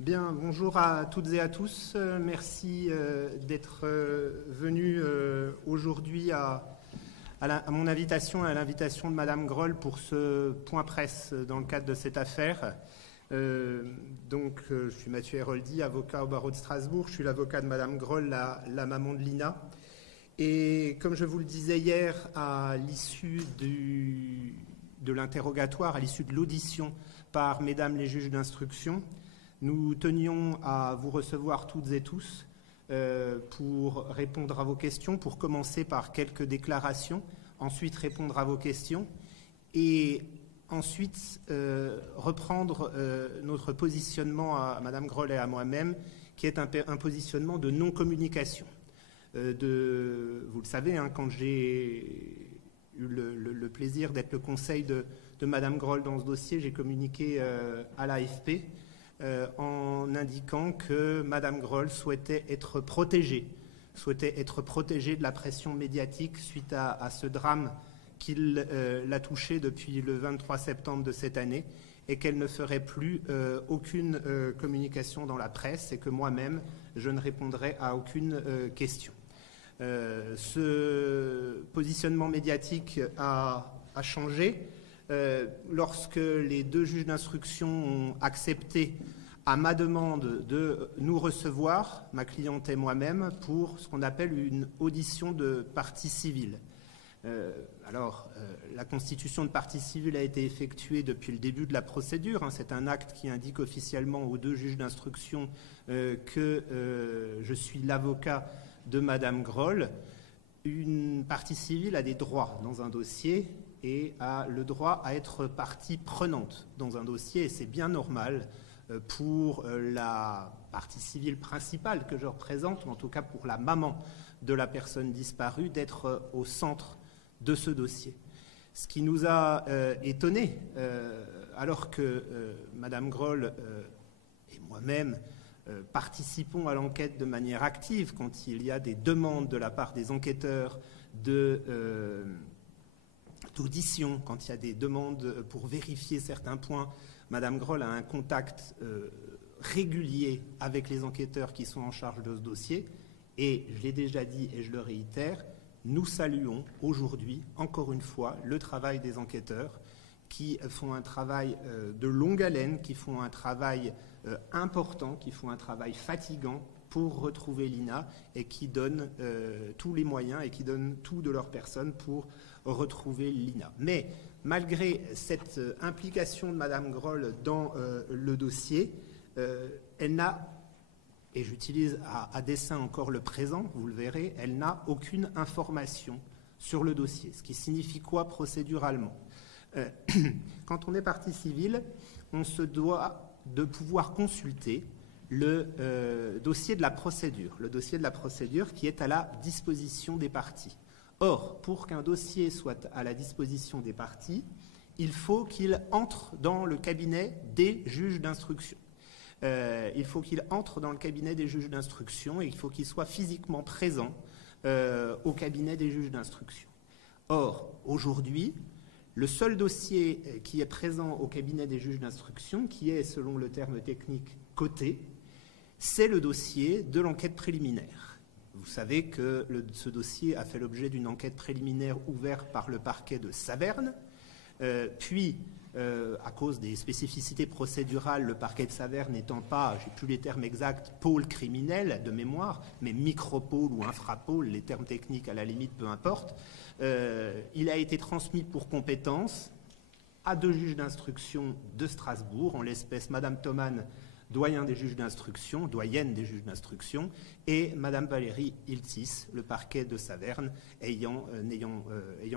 Bien, bonjour à toutes et à tous. Merci d'être venus aujourd'hui à mon invitation, à l'invitation de Madame Groll pour ce point presse dans le cadre de cette affaire. Je suis Mathieu Héroldi, avocat au barreau de Strasbourg. Je suis l'avocat de Madame Groll, la maman de Lina. Et comme je vous le disais hier, à l'issue de l'interrogatoire, à l'issue de l'audition par Mesdames les juges d'instruction, nous tenions à vous recevoir toutes et tous pour répondre à vos questions, pour commencer par quelques déclarations, ensuite répondre à vos questions et ensuite reprendre notre positionnement à Madame Groll et à moi-même, qui est un positionnement de non-communication. Vous le savez, quand j'ai eu le plaisir d'être le conseil de Madame Groll dans ce dossier, j'ai communiqué à l'AFP en indiquant que Madame Groll souhaitait être protégée de la pression médiatique suite à ce drame qui l'a touchée depuis le 23 septembre de cette année et qu'elle ne ferait plus aucune communication dans la presse et que moi-même, je ne répondrais à aucune question. Ce positionnement médiatique a changé lorsque les deux juges d'instruction ont accepté à ma demande de nous recevoir, ma cliente et moi-même, pour ce qu'on appelle une audition de partie civile. La constitution de partie civile a été effectuée depuis le début de la procédure. C'est un acte qui indique officiellement aux deux juges d'instruction que je suis l'avocat de Madame Groll. Une partie civile a des droits dans un dossier et a le droit à être partie prenante dans un dossier, et c'est bien normal pour la partie civile principale que je représente, ou en tout cas pour la maman de la personne disparue, d'être au centre de ce dossier. Ce qui nous a étonnés, alors que Madame Groll et moi-même participons à l'enquête de manière active quand il y a des demandes de la part des enquêteurs d'audition, quand il y a des demandes pour vérifier certains points. Madame Groll a un contact régulier avec les enquêteurs qui sont en charge de ce dossier. Et je l'ai déjà dit et je le réitère, nous saluons aujourd'hui, encore une fois, le travail des enquêteurs qui font un travail de longue haleine, qui font un travail important, qui font un travail fatigant pour retrouver Lina et qui donnent tous les moyens et qui donnent tout de leur personne pour retrouver Lina. Mais malgré cette implication de Madame Groll dans le dossier, elle n'a, et j'utilise à dessein encore le présent, vous le verrez, elle n'a aucune information sur le dossier. Ce qui signifie quoi procéduralement ? Quand on est partie civile, on se doit de pouvoir consulter le dossier de la procédure, qui est à la disposition des parties. Or, pour qu'un dossier soit à la disposition des parties, il faut qu'il entre dans le cabinet des juges d'instruction. Et il faut qu'il soit physiquement présent au cabinet des juges d'instruction. Or, aujourd'hui, le seul dossier qui est présent au cabinet des juges d'instruction, qui est, selon le terme technique, coté, c'est le dossier de l'enquête préliminaire. Vous savez que ce dossier a fait l'objet d'une enquête préliminaire ouverte par le parquet de Saverne, puis, à cause des spécificités procédurales, le parquet de Saverne n'étant pas, j'ai plus les termes exacts, pôle criminel de mémoire, mais micropôle ou infrapôle, les termes techniques à la limite, peu importe, il a été transmis pour compétence à deux juges d'instruction de Strasbourg, en l'espèce Madame Thoman, doyenne des juges d'instruction, et Madame Valérie Iltis, le parquet de Saverne, ayant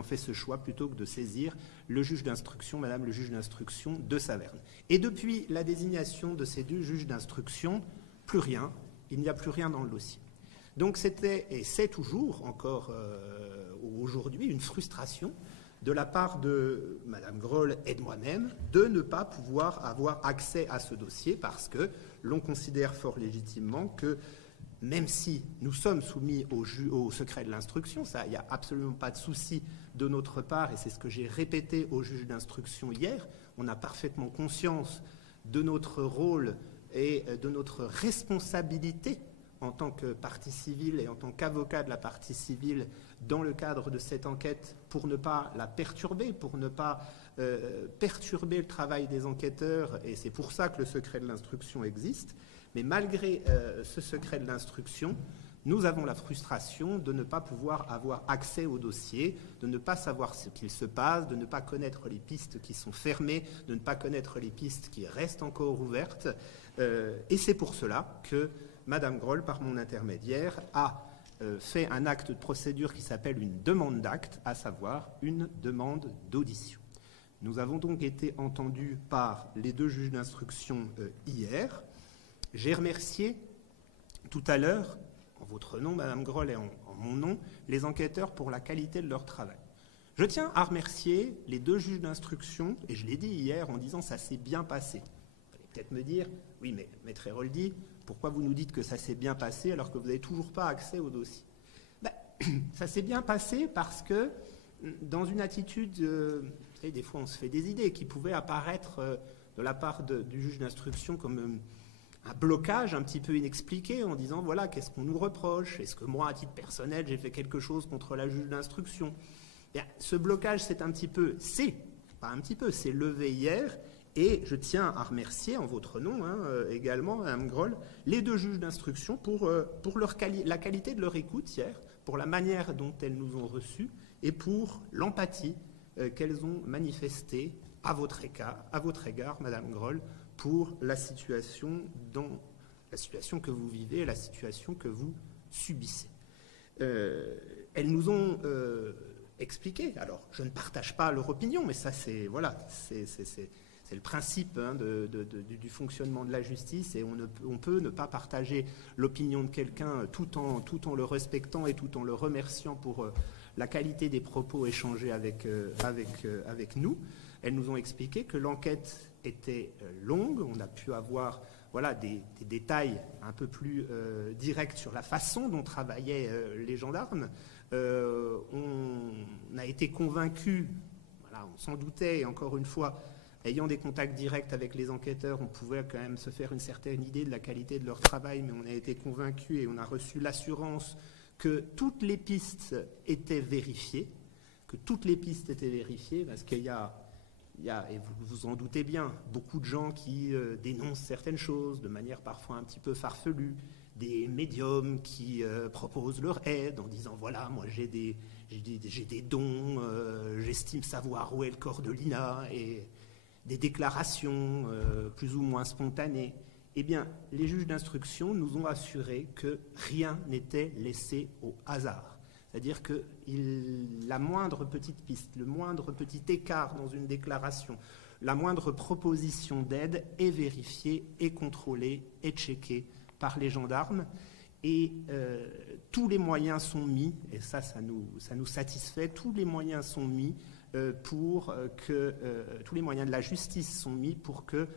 fait ce choix plutôt que de saisir le juge d'instruction, Madame le juge d'instruction de Saverne. Et depuis la désignation de ces deux juges d'instruction, plus rien, il n'y a plus rien dans le dossier. Donc c'était, et c'est toujours encore aujourd'hui, une frustration de la part de Madame Groll et de moi-même de ne pas pouvoir avoir accès à ce dossier parce que l'on considère fort légitimement que même si nous sommes soumis au secret de l'instruction, ça, il n'y a absolument pas de souci de notre part, et c'est ce que j'ai répété au juge d'instruction hier, on a parfaitement conscience de notre rôle et de notre responsabilité en tant que partie civile et en tant qu'avocat de la partie civile dans le cadre de cette enquête pour ne pas la perturber, pour ne pas perturber le travail des enquêteurs, et c'est pour ça que le secret de l'instruction existe. Mais malgré ce secret de l'instruction, nous avons la frustration de ne pas pouvoir avoir accès au dossier, de ne pas savoir ce qu'il se passe, de ne pas connaître les pistes qui sont fermées, de ne pas connaître les pistes qui restent encore ouvertes. Et c'est pour cela que Madame Groll, par mon intermédiaire, a fait un acte de procédure qui s'appelle une demande d'acte, à savoir une demande d'audition. Nous avons donc été entendus par les 2 juges d'instruction hier. J'ai remercié tout à l'heure, en votre nom, Madame Groll, et en mon nom, les enquêteurs pour la qualité de leur travail. Je tiens à remercier les 2 juges d'instruction, et je l'ai dit hier en disant « ça s'est bien passé ». Vous allez peut-être me dire « oui, mais Maître Héroldi, pourquoi vous nous dites que ça s'est bien passé alors que vous n'avez toujours pas accès au dossier ?» Ça s'est bien passé parce que dans une attitude, vous savez, des fois on se fait des idées qui pouvaient apparaître de la part du juge d'instruction comme un blocage un petit peu inexpliqué en disant voilà, qu'est-ce qu'on nous reproche? Est-ce que moi, à titre personnel, j'ai fait quelque chose contre la juge d'instruction? Ce blocage, c'est levé hier, et je tiens à remercier en votre nom également, Mme Groll, les 2 juges d'instruction pour la qualité de leur écoute hier, pour la manière dont elles nous ont reçus et pour l'empathie qu'elles ont manifestée à votre égard, Mme Groll, pour la situation que vous vivez, la situation que vous subissez. Elles nous ont expliqué, alors je ne partage pas leur opinion, mais ça c'est le principe du fonctionnement de la justice, et on peut ne pas partager l'opinion de quelqu'un tout en le respectant et tout en le remerciant pour la qualité des propos échangés avec nous. Elles nous ont expliqué que l'enquête était longue, on a pu avoir des détails un peu plus directs sur la façon dont travaillaient les gendarmes. On a été convaincus, on s'en doutait, et encore une fois, ayant des contacts directs avec les enquêteurs, on pouvait quand même se faire une certaine idée de la qualité de leur travail, mais on a été convaincus et on a reçu l'assurance que toutes les pistes étaient vérifiées, parce qu'il y a, et vous vous en doutez bien, beaucoup de gens qui dénoncent certaines choses de manière parfois un petit peu farfelue, des médiums qui proposent leur aide en disant voilà, moi j'ai des dons, j'estime savoir où est le corps de Lina, et des déclarations plus ou moins spontanées. Eh bien, les juges d'instruction nous ont assuré que rien n'était laissé au hasard. C'est-à-dire que la moindre petite piste, le moindre petit écart dans une déclaration, la moindre proposition d'aide est vérifiée, est contrôlée, est checkée par les gendarmes. Et tous les moyens sont mis, et ça nous satisfait, tous les moyens sont mis tous les moyens de la justice sont mis pour que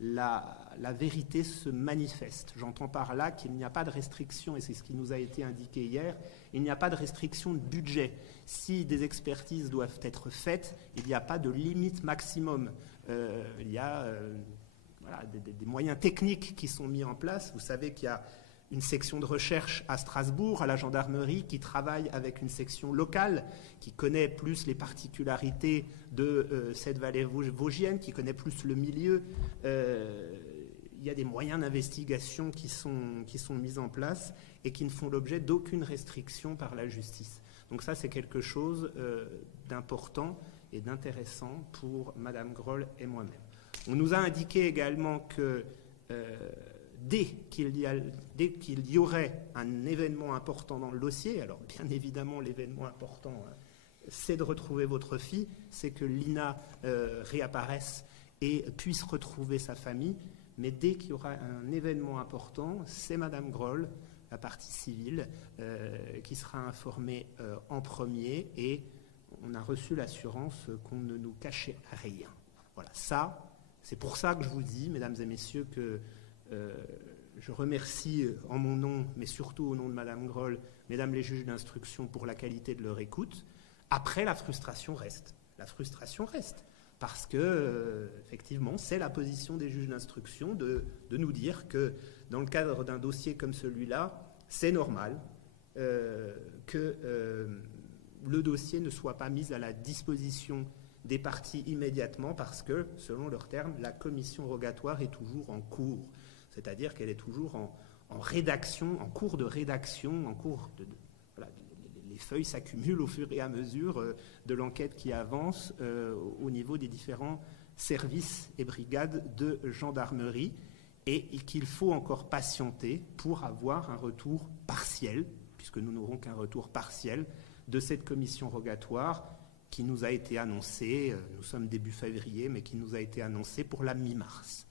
la vérité se manifeste. J'entends par là qu'il n'y a pas de restriction, et c'est ce qui nous a été indiqué hier, il n'y a pas de restriction de budget. Si des expertises doivent être faites, il n'y a pas de limite maximum. Il y a des moyens techniques qui sont mis en place. Vous savez qu'il y a une section de recherche à Strasbourg, à la gendarmerie, qui travaille avec une section locale, qui connaît plus les particularités de cette vallée vosgienne, qui connaît plus le milieu. Il y a des moyens d'investigation qui sont mis en place et qui ne font l'objet d'aucune restriction par la justice. Donc ça, c'est quelque chose d'important et d'intéressant pour Madame Groll et moi-même. On nous a indiqué également que dès qu'il y aurait un événement important dans le dossier, alors bien évidemment l'événement important, c'est de retrouver votre fille, c'est que Lina réapparaisse et puisse retrouver sa famille, mais dès qu'il y aura un événement important, c'est Madame Groll, la partie civile, qui sera informée en premier, et on a reçu l'assurance qu'on ne nous cachait rien. Voilà, ça, c'est pour ça que je vous dis, mesdames et messieurs, que je remercie en mon nom, mais surtout au nom de Madame Groll, mesdames les juges d'instruction, pour la qualité de leur écoute. Après, la frustration reste. La frustration reste. parce que, effectivement, c'est la position des juges d'instruction de nous dire que dans le cadre d'un dossier comme celui-là, c'est normal que le dossier ne soit pas mis à la disposition des parties immédiatement parce que, selon leurs termes, la commission rogatoire est toujours en cours, c'est-à-dire qu'elle est toujours en rédaction, en cours de rédaction, en cours de voilà, les feuilles s'accumulent au fur et à mesure de l'enquête qui avance au niveau des différents services et brigades de gendarmerie, et qu'il faut encore patienter pour avoir un retour partiel, puisque nous n'aurons qu'un retour partiel de cette commission rogatoire qui nous a été annoncée, nous sommes début février, mais qui nous a été annoncée pour la mi-mars.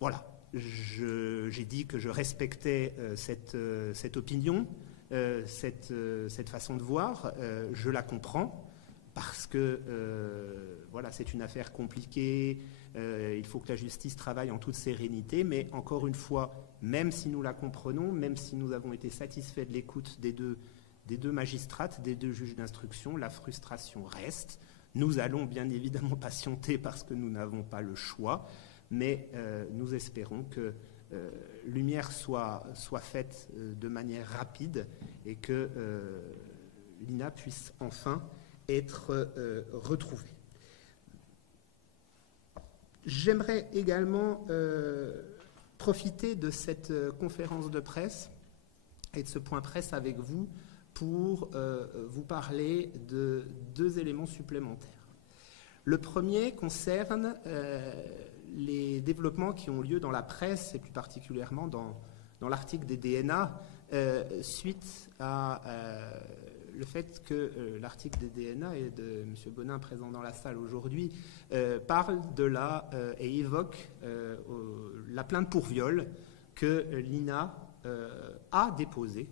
Voilà, j'ai dit que je respectais cette opinion, cette façon de voir, je la comprends, parce que voilà, c'est une affaire compliquée, il faut que la justice travaille en toute sérénité, mais encore une fois, même si nous la comprenons, même si nous avons été satisfaits de l'écoute des deux magistrates, des deux juges d'instruction, la frustration reste. Nous allons bien évidemment patienter parce que nous n'avons pas le choix, mais nous espérons que lumière soit faite de manière rapide et que l'INA puisse enfin être retrouvée. J'aimerais également profiter de cette conférence de presse et de ce point presse avec vous pour vous parler de deux éléments supplémentaires. Le premier concerne les développements qui ont lieu dans la presse, et plus particulièrement dans l'article des DNA, suite à le fait que l'article des DNA, et de M. Bonin présent dans la salle aujourd'hui, parle de et évoque la plainte pour viol que l'INA a déposée.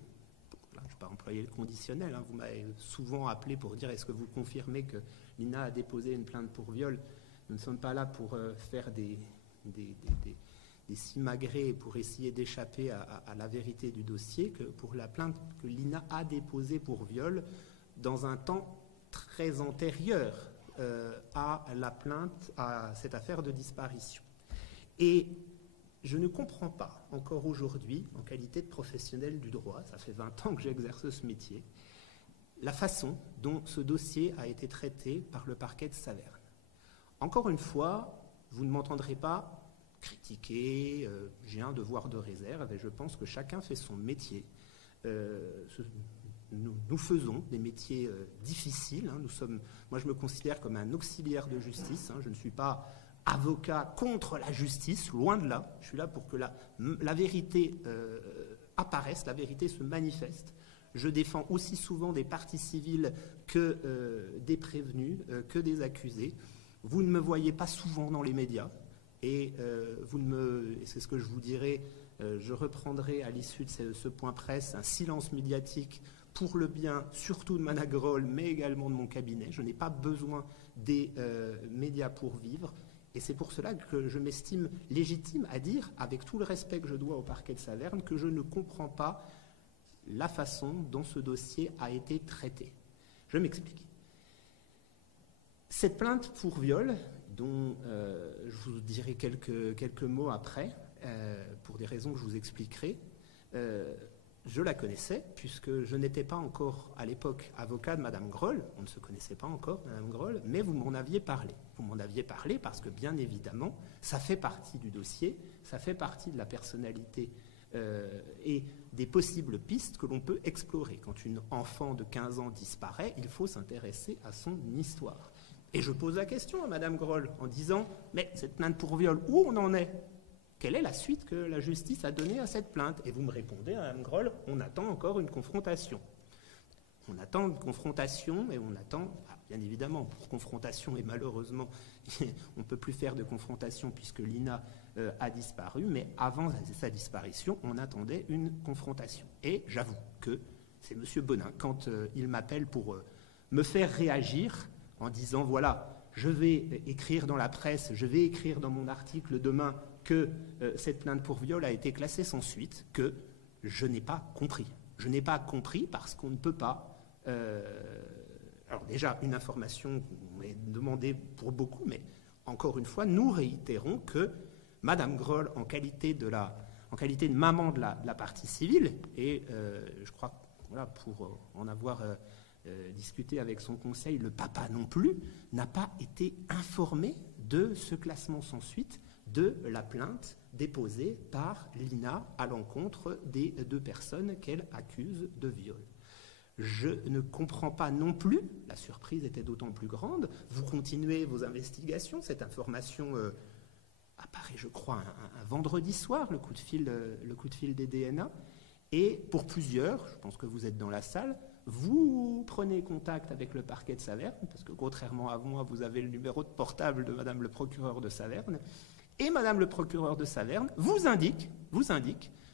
Je ne vais pas employer le conditionnel, vous m'avez souvent appelé pour dire est-ce que vous confirmez que l'INA a déposé une plainte pour viol. Nous ne sommes pas là pour faire des simagrées pour essayer d'échapper à la vérité du dossier, que pour la plainte que l'INA a déposée pour viol dans un temps très antérieur à la plainte, à cette affaire de disparition. Et je ne comprends pas, encore aujourd'hui, en qualité de professionnel du droit, ça fait 20 ans que j'exerce ce métier, la façon dont ce dossier a été traité par le parquet de Saverne. Encore une fois, vous ne m'entendrez pas critiquer, j'ai un devoir de réserve et je pense que chacun fait son métier. Nous faisons des métiers difficiles. Moi, je me considère comme un auxiliaire de justice. Je ne suis pas avocat contre la justice, loin de là. Je suis là pour que la vérité apparaisse, la vérité se manifeste. Je défends aussi souvent des parties civiles que des prévenus, que des accusés. Vous ne me voyez pas souvent dans les médias. Et c'est ce que je vous dirai, je reprendrai à l'issue de ce point presse un silence médiatique pour le bien, surtout de Managrol, mais également de mon cabinet. Je n'ai pas besoin des médias pour vivre. Et c'est pour cela que je m'estime légitime à dire, avec tout le respect que je dois au parquet de Saverne, que je ne comprends pas la façon dont ce dossier a été traité. Je m'explique. Cette plainte pour viol, dont je vous dirai quelques mots après, pour des raisons que je vous expliquerai, je la connaissais, puisque je n'étais pas encore, à l'époque, avocat de Mme Groll. On ne se connaissait pas encore, Mme Groll, mais vous m'en aviez parlé. Vous m'en aviez parlé parce que, bien évidemment, ça fait partie du dossier, ça fait partie de la personnalité et des possibles pistes que l'on peut explorer. Quand une enfant de 15 ans disparaît, il faut s'intéresser à son histoire. Et je pose la question à Mme Groll en disant « Mais cette plainte pour viol, où on en est ? Quelle est la suite que la justice a donnée à cette plainte ?» Et vous me répondez, Mme Groll, « On attend encore une confrontation. » On attend une confrontation et on attend, bien évidemment, pour confrontation, et malheureusement, on ne peut plus faire de confrontation puisque l'INA a disparu, mais avant sa disparition, on attendait une confrontation. Et j'avoue que c'est M. Bonin, quand il m'appelle pour me faire réagir, en disant, voilà, je vais écrire dans la presse, je vais écrire dans mon article demain que cette plainte pour viol a été classée sans suite, que je n'ai pas compris. Je n'ai pas compris parce qu'on ne peut pas... alors déjà, une information on est demandé pour beaucoup, mais encore une fois, nous réitérons que Madame Groll, en qualité de maman de la partie civile, et je crois que voilà, pour en avoir discuté avec son conseil, le papa non plus, n'a pas été informé de ce classement sans suite de la plainte déposée par l'INA à l'encontre des 2 personnes qu'elle accuse de viol. Je ne comprends pas non plus, la surprise était d'autant plus grande, vous continuez vos investigations, cette information apparaît, je crois, un vendredi soir, le coup de fil des DNA, et pour plusieurs, je pense que vous êtes dans la salle, vous prenez contact avec le parquet de Saverne, parce que contrairement à moi, vous avez le numéro de portable de Madame le procureur de Saverne, et Madame le procureur de Saverne vous indique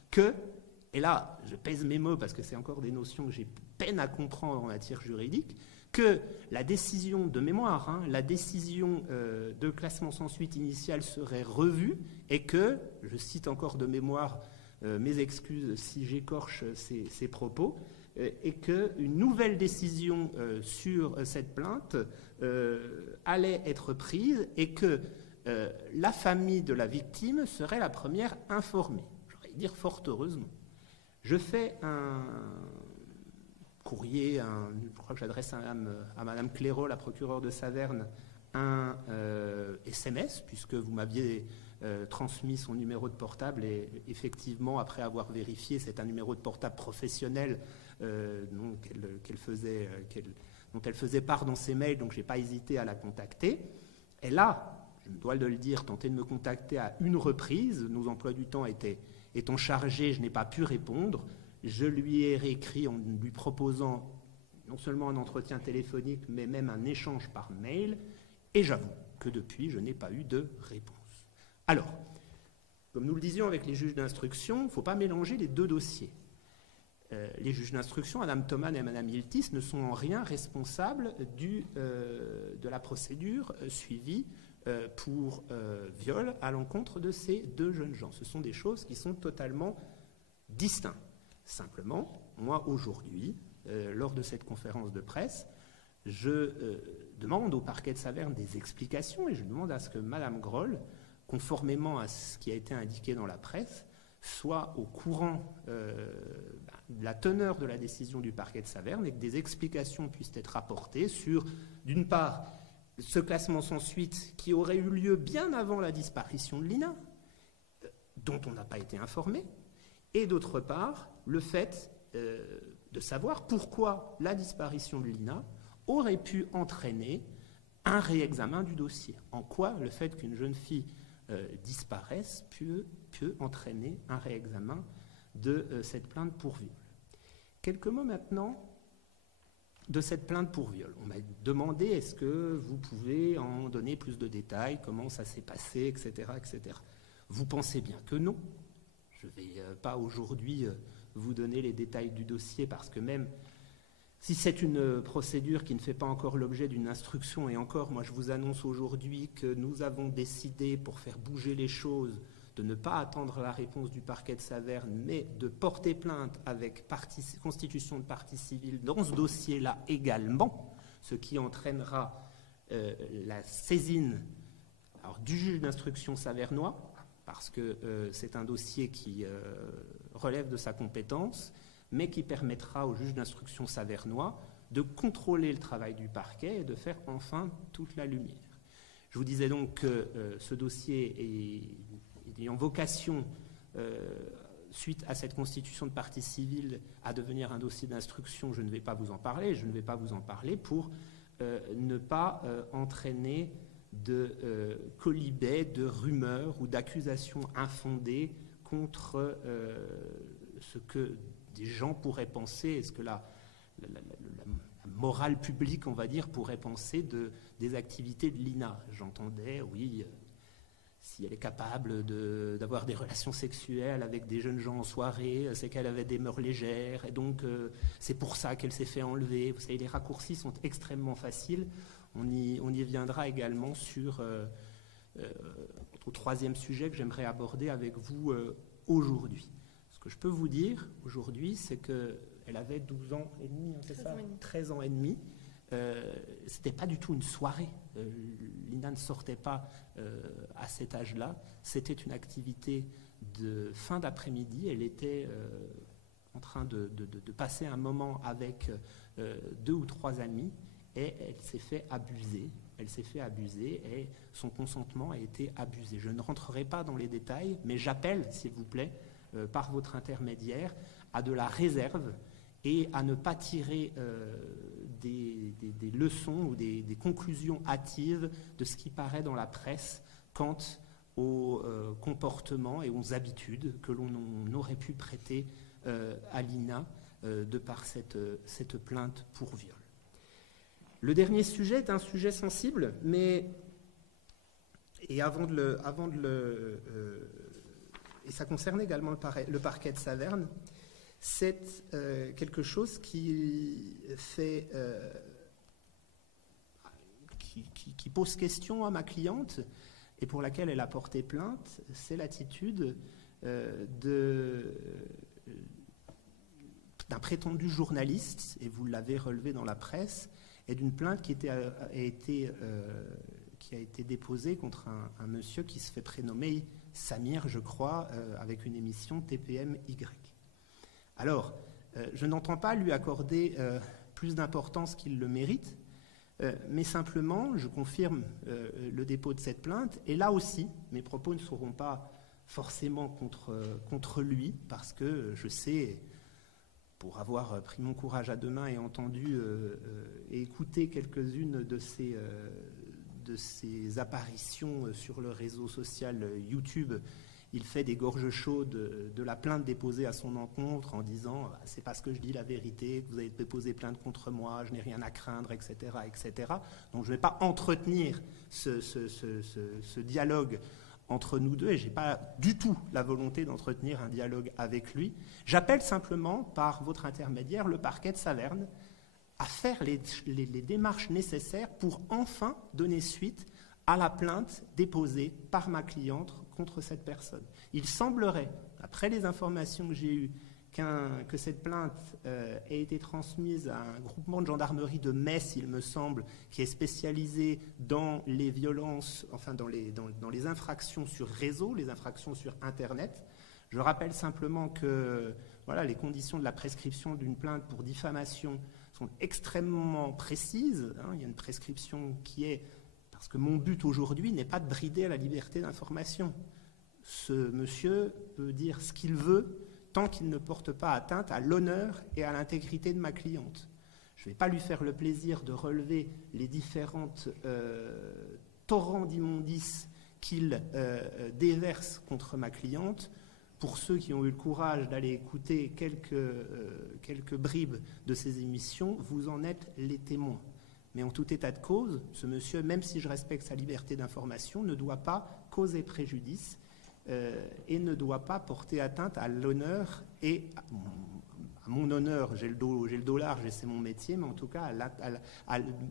que, et là, je pèse mes mots parce que c'est encore des notions que j'ai peine à comprendre en matière juridique, que la décision de mémoire, la décision de classement sans suite initiale serait revue et que, je cite encore de mémoire, mes excuses si j'écorche ces propos, et qu'une nouvelle décision sur cette plainte allait être prise et que la famille de la victime serait la première informée. J'aurais dire fort heureusement. Je fais un courrier, je crois que j'adresse à Madame Clairaut, la procureure de Saverne, un SMS, puisque vous m'aviez transmis son numéro de portable et effectivement, après avoir vérifié, c'est un numéro de portable professionnel dont elle faisait part dans ses mails, donc je n'ai pas hésité à la contacter. Elle a, je me dois de le dire, tenté de me contacter à une reprise. Nos emplois du temps étant chargés, je n'ai pas pu répondre. Je lui ai réécrit en lui proposant non seulement un entretien téléphonique, mais même un échange par mail. Et j'avoue que depuis, je n'ai pas eu de réponse. Alors, comme nous le disions avec les juges d'instruction, il ne faut pas mélanger les 2 dossiers. Les juges d'instruction, Mme Thoman et Mme Iltis, ne sont en rien responsables de la procédure suivie pour viol à l'encontre de ces 2 jeunes gens. Ce sont des choses qui sont totalement distinctes. Simplement, moi aujourd'hui, lors de cette conférence de presse, je demande au parquet de Saverne des explications et je demande à ce que Mme Groll, conformément à ce qui a été indiqué dans la presse, soit au courant de la teneur de la décision du parquet de Saverne et que des explications puissent être apportées sur, d'une part, ce classement sans suite qui aurait eu lieu bien avant la disparition de Lina, dont on n'a pas été informé, et d'autre part, le fait de savoir pourquoi la disparition de Lina aurait pu entraîner un réexamen du dossier. En quoi le fait qu'une jeune fille disparaisse peut entraîner un réexamen de cette plainte pour viol. Quelques mots maintenant de cette plainte pour viol. On m'a demandé est-ce que vous pouvez en donner plus de détails, comment ça s'est passé, etc., etc. Vous pensez bien que non. Je ne vais pas aujourd'hui vous donner les détails du dossier parce que même si c'est une procédure qui ne fait pas encore l'objet d'une instruction, et encore, moi je vous annonce aujourd'hui que nous avons décidé, pour faire bouger les choses, de ne pas attendre la réponse du parquet de Saverne, mais de porter plainte avec constitution de partie civile dans ce dossier-là également, ce qui entraînera la saisine du juge d'instruction savernois, parce que c'est un dossier qui relève de sa compétence, mais qui permettra au juge d'instruction savernois de contrôler le travail du parquet et de faire enfin toute la lumière. Je vous disais donc que ce dossier ayant vocation, suite à cette constitution de partie civile, à devenir un dossier d'instruction, je ne vais pas vous en parler. Je ne vais pas vous en parler pour ne pas entraîner de colibets, de rumeurs ou d'accusations infondées contre ce que des gens pourraient penser, et ce que la morale publique, on va dire, pourrait penser des activités de l'INA. J'entendais, oui, si elle est capable d'avoir des relations sexuelles avec des jeunes gens en soirée, c'est qu'elle avait des mœurs légères, et donc c'est pour ça qu'elle s'est fait enlever. Vous savez, les raccourcis sont extrêmement faciles. On y viendra également sur au 3e sujet que j'aimerais aborder avec vous aujourd'hui. Ce que je peux vous dire aujourd'hui, c'est qu'elle avait 12 ans et demi, c'est ça ? 13 ans et demi. c'était pas du tout une soirée. Lina ne sortait pas à cet âge-là. C'était une activité de fin d'après-midi. Elle était en train de passer un moment avec 2 ou 3 amis et elle s'est fait abuser. Elle s'est fait abuser et son consentement a été abusé. Je ne rentrerai pas dans les détails, mais j'appelle, s'il vous plaît, par votre intermédiaire, à de la réserve et à ne pas tirer des leçons ou des conclusions hâtives de ce qui paraît dans la presse quant aux comportements et aux habitudes que l'on aurait pu prêter à Lina de par cette plainte pour viol. Le dernier sujet est un sujet sensible, mais et et ça concerne également le parquet de Saverne. C'est quelque chose qui fait qui pose question à ma cliente et pour laquelle elle a porté plainte. C'est l'attitude d'un prétendu journaliste, et vous l'avez relevé dans la presse, et d'une plainte qui a été déposée contre un monsieur qui se fait prénommer Samir, je crois, avec une émission TPM-Y. Alors, je n'entends pas lui accorder plus d'importance qu'il le mérite, mais simplement, je confirme le dépôt de cette plainte, et là aussi, mes propos ne seront pas forcément contre lui, parce que je sais, pour avoir pris mon courage à deux mains et entendu et écouté quelques-unes de ses apparitions sur le réseau social YouTube, il fait des gorges chaudes de la plainte déposée à son encontre en disant « c'est parce que je dis la vérité que vous avez déposé plainte contre moi, je n'ai rien à craindre, etc. etc. » Donc je ne vais pas entretenir ce dialogue entre nous deux, et je n'ai pas du tout la volonté d'entretenir un dialogue avec lui. J'appelle simplement, par votre intermédiaire, le parquet de Saverne à faire les démarches nécessaires pour enfin donner suite à la plainte déposée par ma cliente contre cette personne. Il semblerait, après les informations que j'ai eues, que cette plainte ait été transmise à un groupement de gendarmerie de Metz, il me semble, qui est spécialisé dans les violences, enfin dans les infractions sur réseau, les infractions sur Internet. Je rappelle simplement que voilà, les conditions de la prescription d'une plainte pour diffamation sont extrêmement précises. Il y a une prescription qui est... Parce que mon but aujourd'hui n'est pas de brider à la liberté d'information. Ce monsieur peut dire ce qu'il veut tant qu'il ne porte pas atteinte à l'honneur et à l'intégrité de ma cliente. Je ne vais pas lui faire le plaisir de relever les différentes torrents d'immondices qu'il déverse contre ma cliente. Pour ceux qui ont eu le courage d'aller écouter quelques bribes de ces émissions, vous en êtes les témoins. Mais en tout état de cause, ce monsieur, même si je respecte sa liberté d'information, ne doit pas causer préjudice et ne doit pas porter atteinte à l'honneur et à mon honneur. J'ai le dos large et c'est mon métier, mais en tout cas,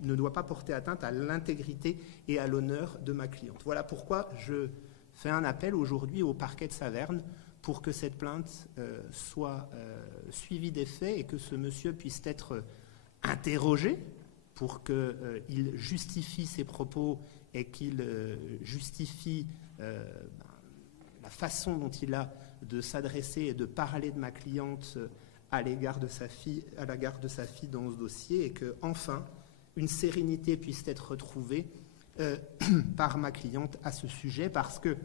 ne doit pas porter atteinte à l'intégrité et à l'honneur de ma cliente. Voilà pourquoi je fais un appel aujourd'hui au parquet de Saverne pour que cette plainte soit suivie des faits et que ce monsieur puisse être interrogé pour qu'il justifie ses propos et qu'il justifie la façon dont il a de s'adresser et de parler de ma cliente à l'égard de sa fille dans ce dossier, et que enfin une sérénité puisse être retrouvée par ma cliente à ce sujet, parce que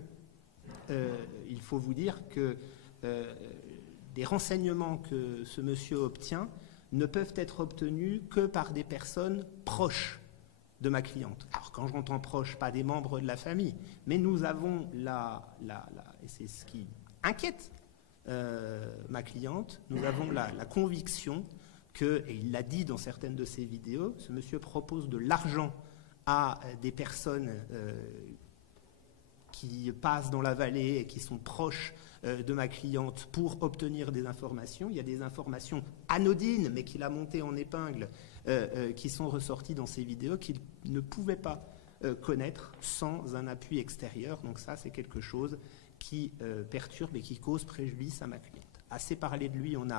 il faut vous dire que des renseignements que ce monsieur obtient ne peuvent être obtenus que par des personnes proches de ma cliente. Alors quand j'entends proche, pas des membres de la famille, mais nous avons et c'est ce qui inquiète ma cliente, nous avons la conviction que, et il l'a dit dans certaines de ses vidéos, ce monsieur propose de l'argent à des personnes qui passent dans la vallée et qui sont proches de ma cliente pour obtenir des informations. Il y a des informations anodines, mais qu'il a montées en épingle, qui sont ressorties dans ces vidéos qu'il ne pouvait pas connaître sans un appui extérieur. Donc ça, c'est quelque chose qui perturbe et qui cause préjudice à ma cliente. Assez parlé de lui, on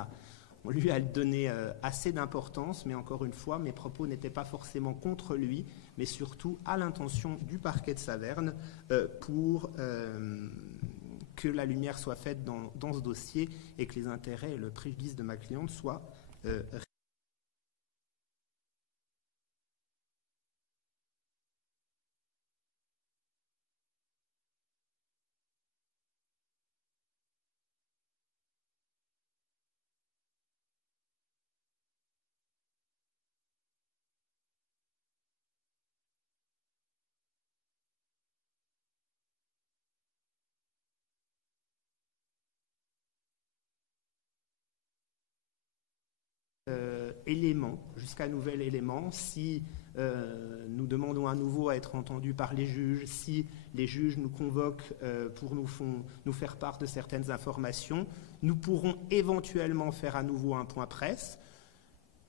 on lui a donné assez d'importance, mais encore une fois, mes propos n'étaient pas forcément contre lui, mais surtout à l'intention du parquet de Saverne pour que la lumière soit faite dans ce dossier et que les intérêts et le préjudice de ma cliente soient éléments, jusqu'à nouvel élément, si nous demandons à nouveau à être entendus par les juges, si les juges nous convoquent pour nous faire part de certaines informations, nous pourrons éventuellement faire à nouveau un point presse.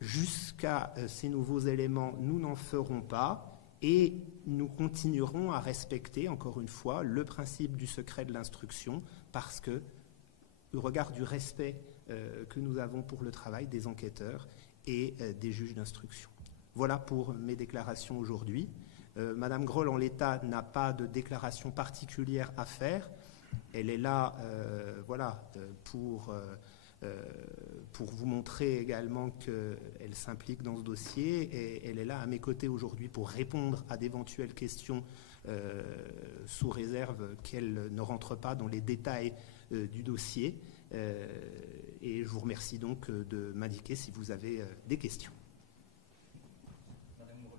Jusqu'à ces nouveaux éléments, nous n'en ferons pas et nous continuerons à respecter, encore une fois, le principe du secret de l'instruction parce que, au regard du respect que nous avons pour le travail des enquêteurs et des juges d'instruction. Voilà pour mes déclarations aujourd'hui. Madame Groll, en l'état, n'a pas de déclaration particulière à faire. Elle est là pour vous montrer également qu'elle s'implique dans ce dossier et elle est là à mes côtés aujourd'hui pour répondre à d'éventuelles questions sous réserve qu'elle ne rentre pas dans les détails du dossier. Et je vous remercie donc de m'indiquer si vous avez des questions. Madame Moreau,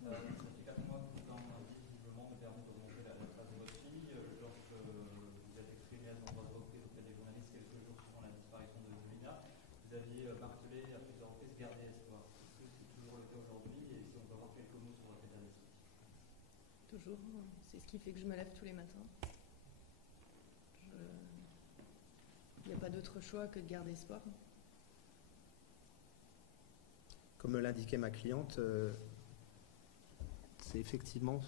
ça fait 4 mois que vous en visiblement me permet d'augmenter la trace de votre fille. Lorsque vous êtes exprimé à de nombreuses reprises auprès des journalistes quelques jours suivant la disparition de Julina, vous aviez martelé à plusieurs reprises garder espoir. Est-ce que c'est toujours le cas aujourd'hui et si on peut avoir quelques mots sur votre état d'esprit? Toujours, c'est ce qui fait que je me lève tous les matins. Il n'y a pas d'autre choix que de garder espoir. Comme me l'indiquait ma cliente, c'est effectivement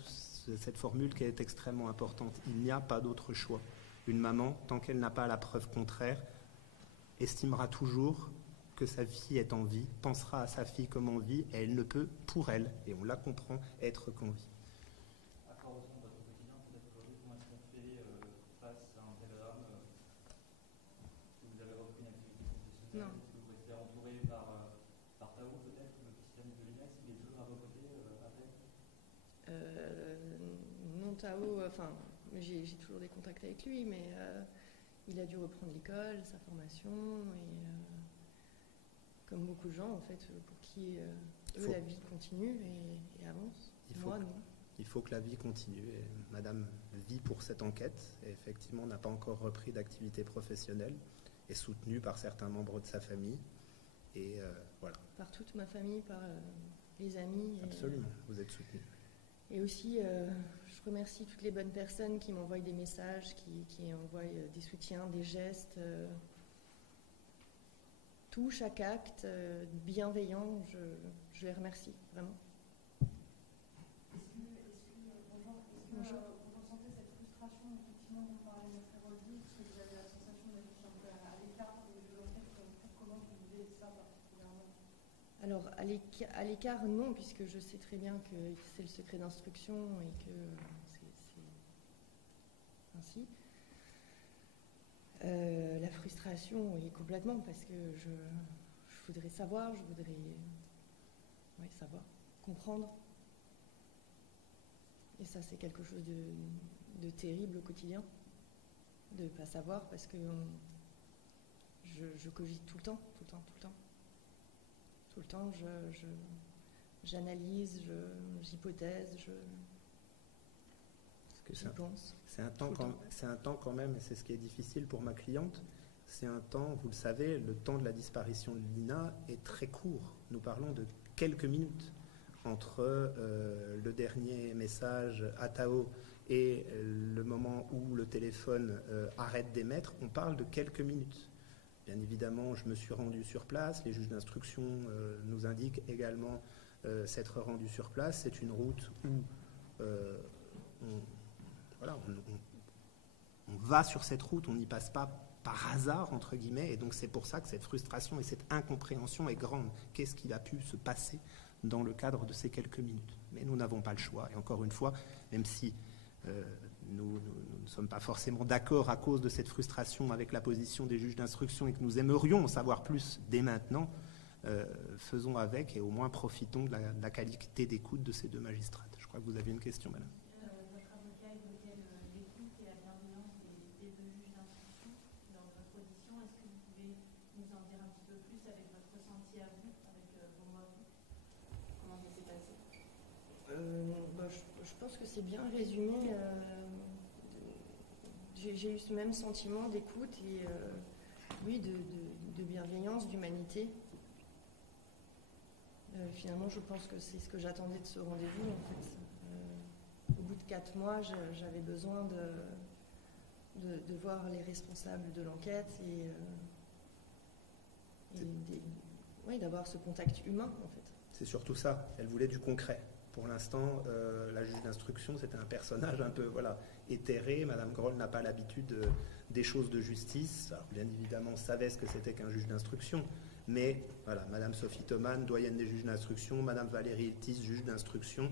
cette formule qui est extrêmement importante. Il n'y a pas d'autre choix. Une maman, tant qu'elle n'a pas la preuve contraire, estimera toujours que sa fille est en vie, pensera à sa fille comme en vie, et elle ne peut, pour elle, et on la comprend, être qu'en vie. À quoi ressemble votre quotidien peut-être aujourd'hui? Comment est-ce qu'on fait face à un tel drame? Vous avez repris une activité professionnelle? Non. Est-ce que vous êtes entouré par Tao peut-être, le petit ami de Lina? Est-ce qu'il est toujours à vos côtés à peine? Non, Tao, j'ai toujours des contacts avec lui, mais il a dû reprendre l'école, sa formation, et comme beaucoup de gens, en fait, pour qui la vie continue et avance. Moi, non. Il faut que la vie continue. Et Madame vit pour cette enquête et effectivement n'a pas encore repris d'activité professionnelle, est soutenue par certains membres de sa famille. Et voilà. Par toute ma famille, par les amis. Absolument, vous êtes soutenue. Et aussi, je remercie toutes les bonnes personnes qui m'envoient des messages, qui envoient des soutiens, des gestes. Tout, chaque acte bienveillant, je les remercie, vraiment. Bonjour. Vous ressentez cette frustration, effectivement, dont parlait Maître Roldi, parce que vous avez la sensation d'être un peu à l'écart de l'enquête, comment vous vivez ça particulièrement? Alors, à l'écart, non, puisque je sais très bien que c'est le secret d'instruction et que c'est ainsi. La frustration, oui, complètement, parce que je voudrais savoir, savoir, comprendre. Et ça, c'est quelque chose de terrible au quotidien, de ne pas savoir, parce que je cogite tout le temps. Tout le temps, j'analyse, j'hypothèse, j'y pense. C'est un temps quand même, et c'est ce qui est difficile pour ma cliente. C'est un temps, vous le savez, le temps de la disparition de Lina est très court. Nous parlons de quelques minutes entre le dernier message à Tao et le moment où le téléphone arrête d'émettre. On parle de quelques minutes. Bien évidemment, je me suis rendu sur place. Les juges d'instruction nous indiquent également s'être rendus sur place. C'est une route où on va sur cette route. On n'y passe pas par hasard, entre guillemets, et donc c'est pour ça que cette frustration et cette incompréhension est grande. Qu'est-ce qui a pu se passer dans le cadre de ces quelques minutes? Mais nous n'avons pas le choix. Et encore une fois, même si nous ne sommes pas forcément d'accord à cause de cette frustration avec la position des juges d'instruction et que nous aimerions en savoir plus dès maintenant, faisons avec et au moins profitons de la qualité d'écoute de ces deux magistrates. Je crois que vous aviez une question, madame. Votre avocat évoquait l'écoute et la bienveillance des deux juges d'instruction dans votre audition. Est-ce que vous pouvez nous en dire un petit peu plus avec votre ressenti à vous, avec vos mots à vous? Comment ça s'est passé? Je pense que c'est bien résumé. J'ai eu ce même sentiment d'écoute et oui, de bienveillance, d'humanité. Finalement, je pense que c'est ce que j'attendais de ce rendez-vous. En fait. Au bout de 4 mois, j'avais besoin de voir les responsables de l'enquête et d'avoir ce contact humain, en fait. C'est surtout ça. Elle voulait du concret. Pour l'instant, la juge d'instruction, c'était un personnage un peu éthéré. Madame Groll n'a pas l'habitude des choses de justice. Alors, bien évidemment, savait ce que c'était qu'un juge d'instruction. Mais voilà, Madame Sophie Thoman, doyenne des juges d'instruction, Madame Valérie Iltis, juge d'instruction,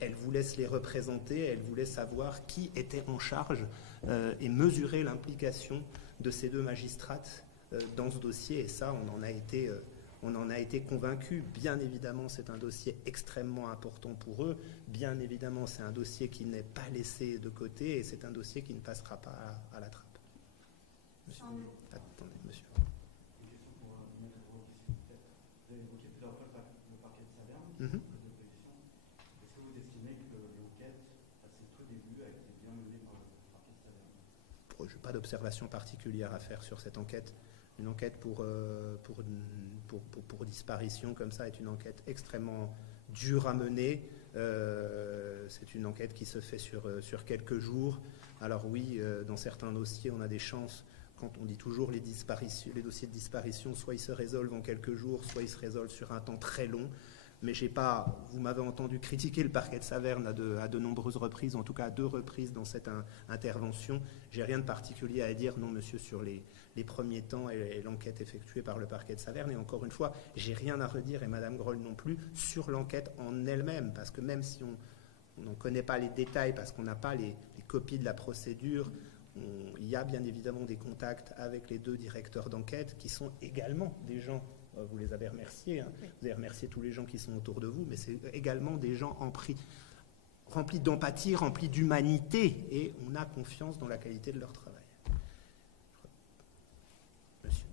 elle voulait se les représenter, elle voulait savoir qui était en charge et mesurer l'implication de ces deux magistrates dans ce dossier. Et ça, on en a été convaincus. Bien évidemment, c'est un dossier extrêmement important pour eux. Bien évidemment, c'est un dossier qui n'est pas laissé de côté et c'est un dossier qui ne passera pas à la trappe. Monsieur. Attendez, monsieur. Une question pour Maître Groll, s'il vous plaît. Vous avez évoqué plusieurs fois le parquet de Saverne, Mhm. Est-ce que vous estimez que l'enquête, à ses tout débuts, a été bien menée par le parquet de Saverne? Je n'ai pas d'observation particulière à faire sur cette enquête. Une enquête pour disparition comme ça est une enquête extrêmement dure à mener. C'est une enquête qui se fait sur quelques jours. Alors oui, dans certains dossiers, on a des chances. Quand on dit toujours les dossiers de disparition, soit ils se résolvent en quelques jours, soit ils se résolvent sur un temps très long. Mais vous m'avez entendu critiquer le parquet de Saverne à de nombreuses reprises, en tout cas à 2 reprises dans cette intervention. J'ai rien de particulier à dire, non monsieur, sur les premiers temps et l'enquête effectuée par le parquet de Saverne. Et encore une fois, j'ai rien à redire, et Madame Groll non plus, sur l'enquête en elle-même. Parce que même si on n'en connaît pas les détails, parce qu'on n'a pas les copies de la procédure, il y a bien évidemment des contacts avec les 2 directeurs d'enquête qui sont également des gens. Vous les avez remerciés, hein. Oui. Vous avez remercié tous les gens qui sont autour de vous, mais c'est également des gens remplis d'empathie, remplis d'humanité, et on a confiance dans la qualité de leur travail. Monsieur.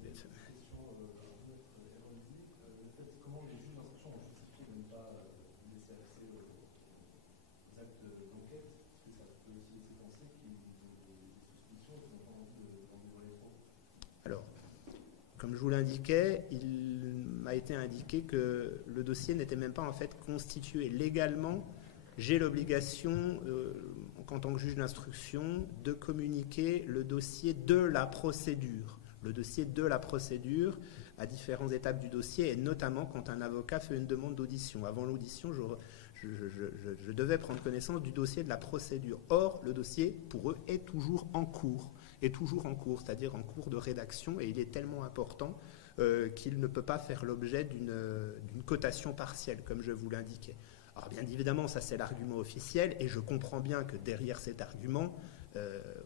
Comment les juges d'instruction ont justifié de ne pas laisser accès aux actes d'enquête? Parce que ça peut aussi laisser penser qu'il y a des suspicions qui n'ont pas envie d'en dévoiler trop. Alors, comme je vous l'indiquais, il m'a été indiqué que le dossier n'était même pas en fait constitué. Légalement, j'ai l'obligation, en tant que juge d'instruction, de communiquer le dossier de la procédure. Le dossier de la procédure à différentes étapes du dossier, et notamment quand un avocat fait une demande d'audition. Avant l'audition, je devais prendre connaissance du dossier de la procédure. Or, le dossier, pour eux, est toujours en cours. C'est-à-dire en cours de rédaction, et il est tellement important qu'il ne peut pas faire l'objet d'une cotation partielle, comme je vous l'indiquais. Alors bien évidemment, ça c'est l'argument officiel, et je comprends bien que derrière cet argument,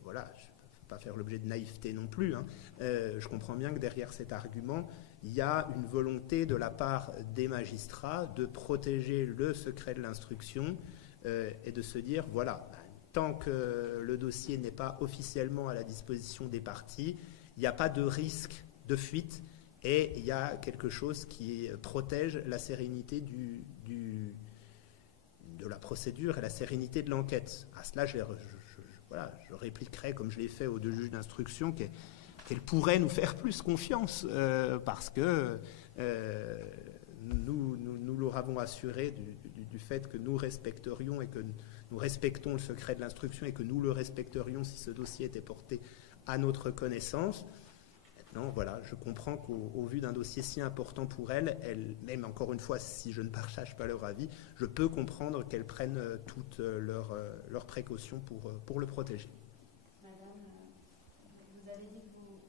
voilà, je ne peux pas faire l'objet de naïveté non plus, hein, je comprends bien que derrière cet argument, il y a une volonté de la part des magistrats de protéger le secret de l'instruction et de se dire, voilà, tant que le dossier n'est pas officiellement à la disposition des parties, il n'y a pas de risque de fuite et il y a quelque chose qui protège la sérénité de la procédure et la sérénité de l'enquête. À cela, je répliquerai, comme je l'ai fait aux 2 juges d'instruction, qu'elle pourrait nous faire plus confiance parce que nous leur avons assuré du fait que nous respecterions et que nous respectons le secret de l'instruction et que nous le respecterions si ce dossier était porté à notre connaissance. Maintenant, voilà, je comprends qu'au vu d'un dossier si important pour elle, même encore une fois, si je ne partage pas leur avis, je peux comprendre qu'elles prennent toutes leurs précautions pour le protéger. Madame, vous avez dit que vous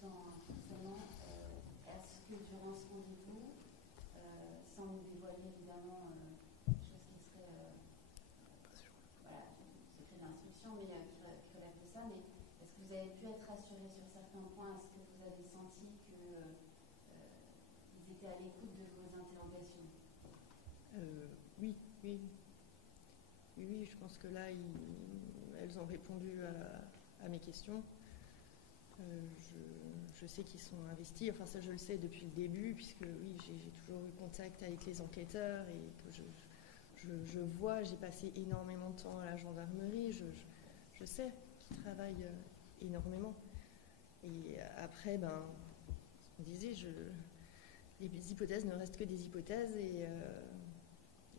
temps forcément, est-ce que durant ce rendez-vous, sans nous dévoiler évidemment chose qui serait voilà, secret d'instruction, mais qui relève de ça, mais est-ce que vous avez pu être rassuré sur certains points? Est-ce que vous avez senti qu'ils étaient à l'écoute de vos interrogations? Oui, oui. Oui, je pense que là, elles ont répondu à mes questions. Je sais qu'ils sont investis, enfin ça je le sais depuis le début, puisque oui, j'ai toujours eu contact avec les enquêteurs et que je vois, j'ai passé énormément de temps à la gendarmerie, je sais qu'ils travaillent énormément. Et après, ce qu'on disait, les hypothèses ne restent que des hypothèses et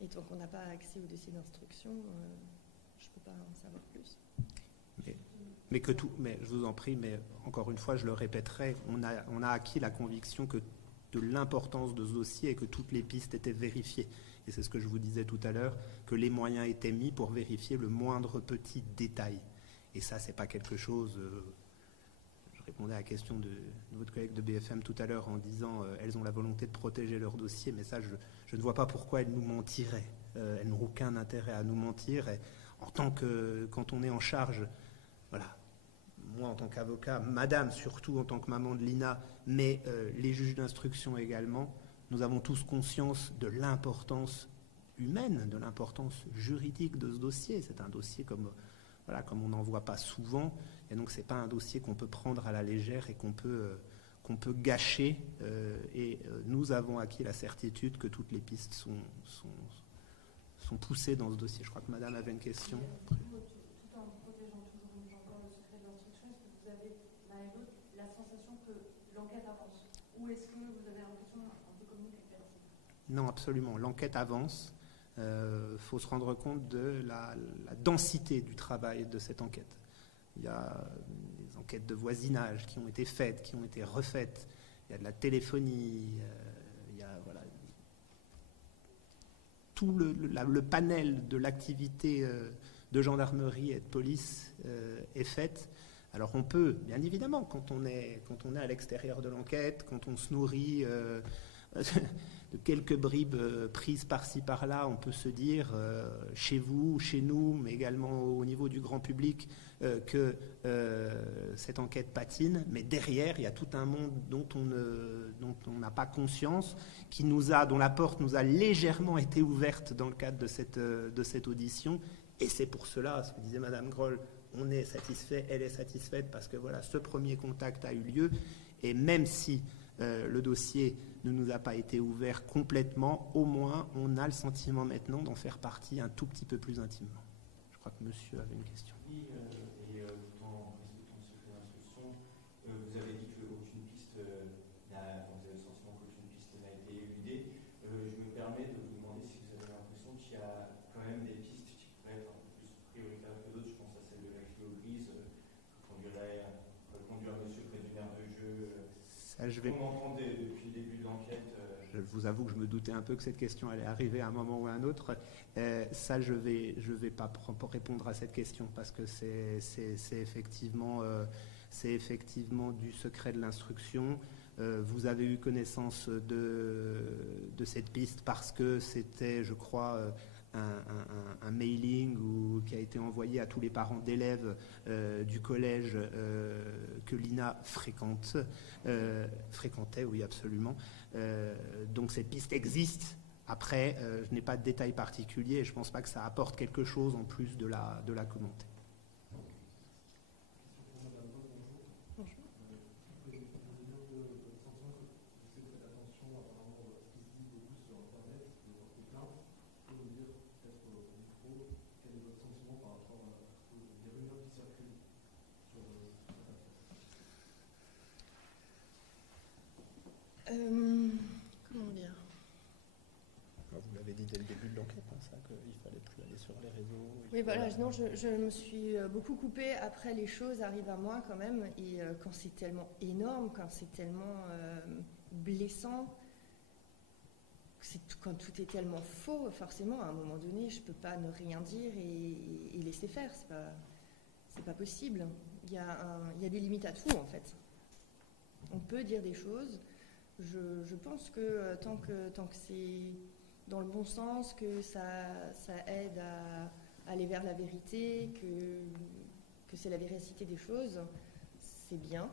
tant qu'on n'a pas accès au dossier d'instruction, je ne peux pas en savoir plus. Mais je vous en prie, mais encore une fois, je le répéterai, on a acquis la conviction de l'importance de ce dossier et que toutes les pistes étaient vérifiées. Et c'est ce que je vous disais tout à l'heure, que les moyens étaient mis pour vérifier le moindre petit détail. Et ça, c'est pas quelque chose... je répondais à la question de votre collègue de BFM tout à l'heure en disant elles ont la volonté de protéger leur dossier, mais ça, je ne vois pas pourquoi elles nous mentiraient. Elles n'ont aucun intérêt à nous mentir. Et quand on est en charge, voilà, moi en tant qu'avocat, madame surtout en tant que maman de Lina, mais les juges d'instruction également, nous avons tous conscience de l'importance humaine, de l'importance juridique de ce dossier. C'est un dossier comme on n'en voit pas souvent, et donc c'est pas un dossier qu'on peut prendre à la légère et qu'on peut gâcher. Nous avons acquis la certitude que toutes les pistes sont poussées dans ce dossier. Je crois que madame avait une question. Tout en protégeant toujours encore le secret de l'instruction, est-ce que vous avez, l'un et l'autre, la sensation que l'enquête avance? Ou est-ce que vous avez l'impression, un peu comme nous, qu'elle patine? Non, absolument. L'enquête avance. Faut se rendre compte de la densité du travail de cette enquête. Il y a des enquêtes de voisinage qui ont été faites, qui ont été refaites. Il y a de la téléphonie. Il y a tout le panel de l'activité de gendarmerie et de police est faite. Alors on peut, bien évidemment, quand on est à l'extérieur de l'enquête, quand on se nourrit de quelques bribes prises par-ci par-là, on peut se dire chez vous, chez nous, mais également au niveau du grand public, que cette enquête patine, mais derrière il y a tout un monde dont on n'a pas conscience, dont la porte nous a légèrement été ouverte dans le cadre de cette audition, et c'est pour cela, ce que disait Madame Groll, on est satisfait, elle est satisfaite, parce que voilà, ce premier contact a eu lieu, et même si le dossier ne nous a pas été ouvert complètement, au moins on a le sentiment maintenant d'en faire partie un tout petit peu plus intimement. Je crois que monsieur avait une question. Oui, et tout en respectant le secret d'instruction, vous avez dit qu'aucune piste vous avez le sentiment qu'aucune piste n'a été éludée. Je me permets de vous demander si vous avez l'impression qu'il y a quand même des pistes qui pourraient être un peu plus prioritaires que d'autres. Je pense à celle de la Clio grise, conduire monsieur près d'une aire de jeu. On entendait depuis le début de l'enquête. Je vous avoue que je me doutais un peu que cette question allait arriver à un moment ou à un autre. Ça, je vais pas répondre à cette question parce que c'est effectivement du secret de l'instruction. Vous avez eu connaissance de cette piste parce que c'était, je crois, un mailing qui a été envoyé à tous les parents d'élèves du collège que Lina fréquentait, oui, absolument. Donc cette piste existe. Après, je n'ai pas de détails particuliers et je ne pense pas que ça apporte quelque chose en plus de la commenter. Comment dire? Vous l'avez dit dès le début de l'enquête, ça, qu'il ne fallait plus aller sur les réseaux. Oui, voilà, non, je me suis beaucoup coupée. Après, les choses arrivent à moi quand même. Et quand c'est tellement énorme, quand c'est tellement blessant, quand tout est tellement faux, forcément, à un moment donné, je ne peux pas ne rien dire et laisser faire. C'est pas possible. Il y a des limites à tout, en fait. On peut dire des choses. Je pense que tant que c'est dans le bon sens, que ça aide à aller vers la vérité, que c'est la véracité des choses, c'est bien.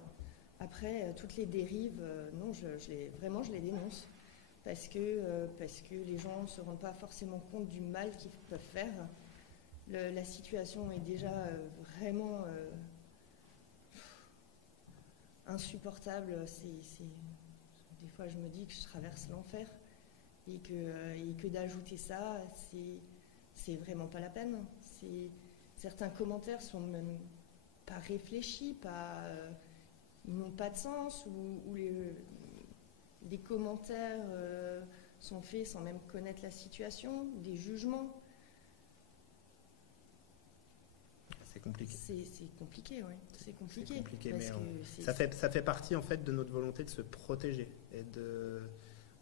Après, toutes les dérives, non, je les dénonce. Parce que les gens ne se rendent pas forcément compte du mal qu'ils peuvent faire. La situation est déjà vraiment insupportable. Des fois, je me dis que je traverse l'enfer et que d'ajouter ça, c'est vraiment pas la peine. Certains commentaires sont même pas réfléchis, ils n'ont pas de sens, ou des commentaires sont faits sans même connaître la situation, des jugements. C'est compliqué. C'est compliqué, oui. C'est compliqué. Ça fait partie en fait de notre volonté de se protéger.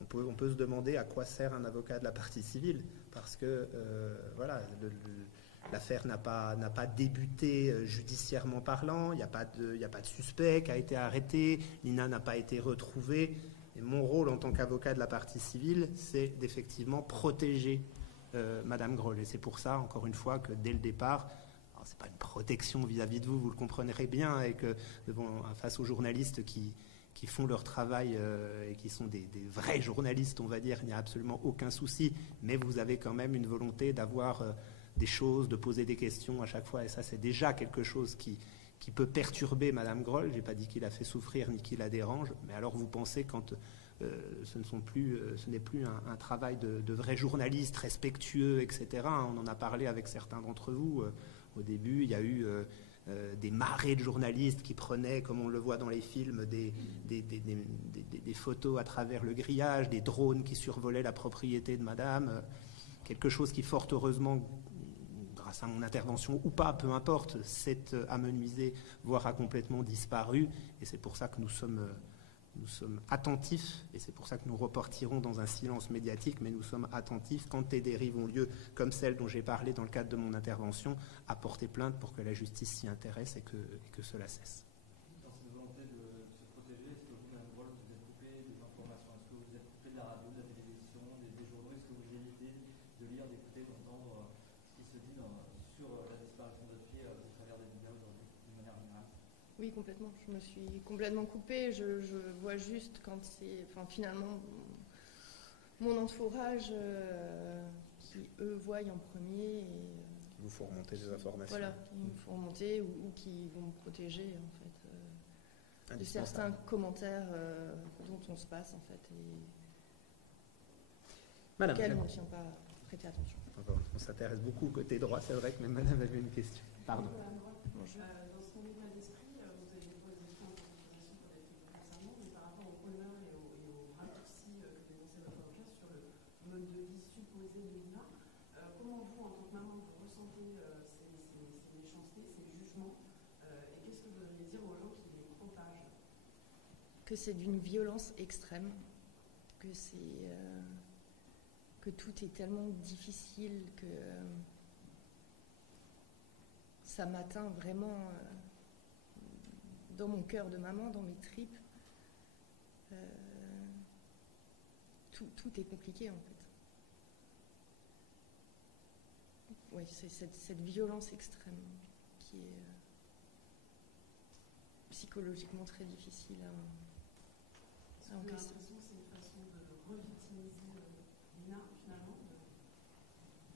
On peut se demander à quoi sert un avocat de la partie civile, parce que voilà, l'affaire n'a pas débuté judiciairement parlant, il n'y a pas de suspect qui a été arrêté, Nina n'a pas été retrouvée. Et mon rôle en tant qu'avocat de la partie civile, c'est d'effectivement protéger Madame Groll. Et c'est pour ça, encore une fois, que dès le départ, ce n'est pas une protection vis-à-vis de vous, vous le comprendrez bien, et que face aux journalistes qui font leur travail et qui sont des vrais journalistes, on va dire, il n'y a absolument aucun souci, mais vous avez quand même une volonté d'avoir des choses, de poser des questions à chaque fois, et ça c'est déjà quelque chose qui peut perturber Madame Groll. Je n'ai pas dit qu'il la fait souffrir ni qu'il la dérange, mais alors vous pensez quand ce n'est plus un travail de vrai journaliste respectueux, etc. On en a parlé avec certains d'entre vous. Au début, il y a eu des marées de journalistes qui prenaient, comme on le voit dans les films, des photos à travers le grillage, des drones qui survolaient la propriété de Madame. Quelque chose qui, fort heureusement, grâce à mon intervention ou pas, peu importe, s'est amenuisé, voire a complètement disparu. Et c'est pour ça que nous sommes attentifs, et c'est pour ça que nous repartirons dans un silence médiatique, mais nous sommes attentifs quand des dérives ont lieu, comme celle dont j'ai parlé dans le cadre de mon intervention, à porter plainte pour que la justice s'y intéresse et que cela cesse. Dans cette volonté de se protéger, est-ce que vous, Mme Groll, vous êtes coupé des informations? Est-ce que vous êtes coupé de la radio, de la télévision, des journaux? Est-ce que vous évitez de lire, d'écouter, d'entendre ce qui se dit sur la disparition de votre fille au travers des médias aujourd'hui, d'une manière générale? Oui, complètement. Je me suis complètement coupée. Je vois juste quand c'est... Enfin, finalement, mon entourage qui, eux, voient en premier. Qui vous font remonter des informations. Voilà, qui me font remonter ou qui vont me protéger, en fait. De certains commentaires dont on se passe, en fait, et Madame, auxquels on ne tient pas à prêter attention. On s'intéresse beaucoup au côté droit, c'est vrai que même Madame avait une question. Pardon. Bonjour. Dans son état d'esprit, vous avez déposé des points de considération pour les filles concernant, mais par rapport au honneur et au raccourci que dénonçait votre avocat sur le mode de vie supposé de Nina, comment vous, en tant que maman, vous ressentez ces méchancetés, ces jugements, et qu'est-ce que vous voudriez dire aux gens qui les propagent? Que c'est d'une violence extrême, que tout est tellement difficile que ça m'atteint vraiment dans mon cœur de maman, dans mes tripes. Tout est compliqué en fait. Oui, c'est cette violence extrême qui est psychologiquement très difficile à encaisser. J'ai l'impression que c'est une façon de revictimiser Nina, finalement,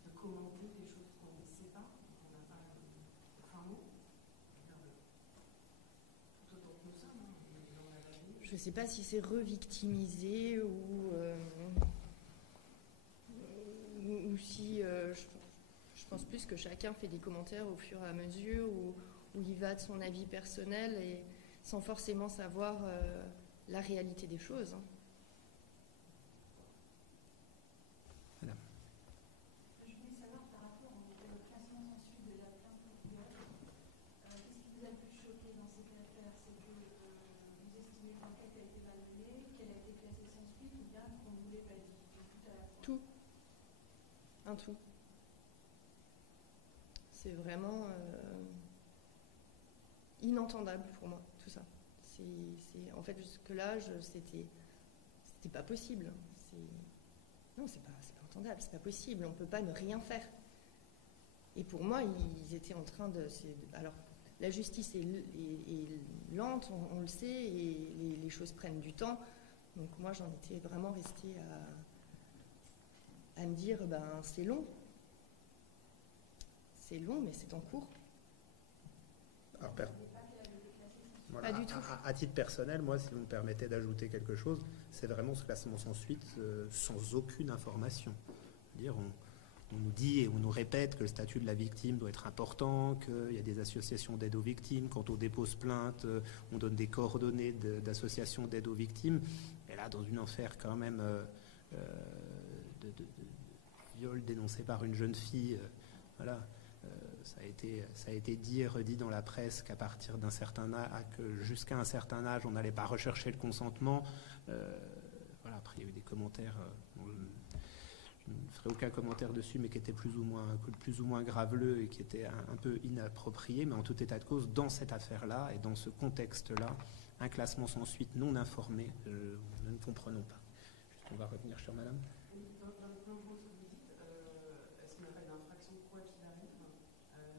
de commenter des choses qu'on ne sait pas, qu'on n'a pas le fin mot. Tout autant que nous sommes, dans la vallée. Je ne sais pas si c'est revictimiser ou si je pense plus que chacun fait des commentaires au fur et à mesure où il va de son avis personnel et sans forcément savoir la réalité des choses. Madame. Je voulais savoir par rapport au classement sans suite de la plainte populaire, qu'est-ce qui vous a le plus choqué dans cette affaire? C'est que vous estimez que l'enquête a été mal menée, qu'elle a été classée sans suite, ou bien qu'on ne voulait pas dire tout à la fois? Tout. Un tout. C'est vraiment inentendable pour moi, tout ça. En fait, jusque-là, c'était pas possible. Non, c'est pas entendable, c'est pas possible. On peut pas ne rien faire. Et pour moi, ils étaient en train de... Alors, la justice est lente, on le sait, et les choses prennent du temps. Donc moi, j'en étais vraiment restée à me dire, c'est long. C'est long, mais c'est en cours. Alors, voilà, pas du tout. À titre personnel, moi, si vous me permettez d'ajouter quelque chose, c'est vraiment ce classement sans suite, sans aucune information. C'est-à-dire, on nous dit et on nous répète que le statut de la victime doit être important, qu'il y a des associations d'aide aux victimes. Quand on dépose plainte, on donne des coordonnées d'associations d'aide aux victimes. Et là, dans une affaire quand même de viol dénoncé par une jeune fille, voilà, ça a été dit et redit dans la presse qu'à partir d'un certain âge, jusqu'à un certain âge, on n'allait pas rechercher le consentement. Voilà, après, il y a eu des commentaires. Je ne ferai aucun commentaire dessus, mais qui étaient plus ou moins graveleux et qui étaient un peu inappropriés. Mais en tout état de cause, dans cette affaire-là et dans ce contexte-là, un classement sans suite non informé, nous ne comprenons pas. Juste, on va revenir sur madame. Dans le plan que vous dites, est-ce qu'on appelle l'infraction quoi qu'il arrive